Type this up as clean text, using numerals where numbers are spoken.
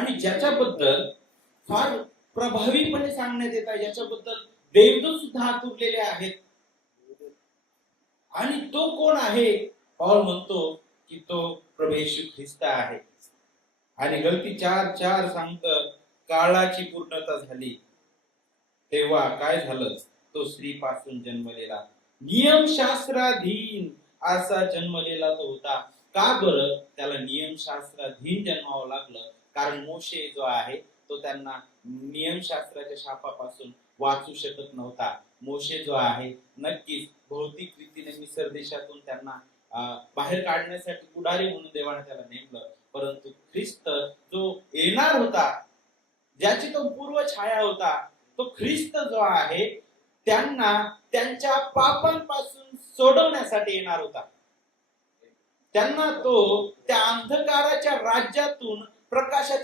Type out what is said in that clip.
आणि ज्याच्याबद्दल फार प्रभावीपणे सांगण्यात येत आहे, ज्याच्याबद्दल देवदूत सुद्धा आतुरलेले आहेत. आणि तो कोण आहे? पौल म्हणतो की तो प्रभू येशू ख्रिस्त आहे. आणि गलती 4:4 सांगतं, काळाची पूर्णता झाली तेव्हा काय झालं? तो स्त्रीपासून जन्मलेला नियमशास्त्राधीन असा जन्मलेला तो होता. का बरं त्याला नियमशास्त्राधीन जन्मावं लागलं? कारण मोशे जो आहे तो त्यांना नियमशास्त्राच्या शापापासून वाचू शकत नव्हता. मोशे जो आहे नक्कीच भौतिक रीतीने मिसर देशातून त्यांना बाहेर काढण्यासाठी पुढारी म्हणून देवाने त्याला नेमलं. परंतु ख्रिस्त जो येणार होता, ज्याची तो पूर्व छाया होता, तो ख्रिस्त जो आहे त्यांना त्यांच्या पापांपासून सोडवण्यासाठी येणार होता. त्यांना तो त्या अंधकाराच्या राज्यातून प्रकाशाच्या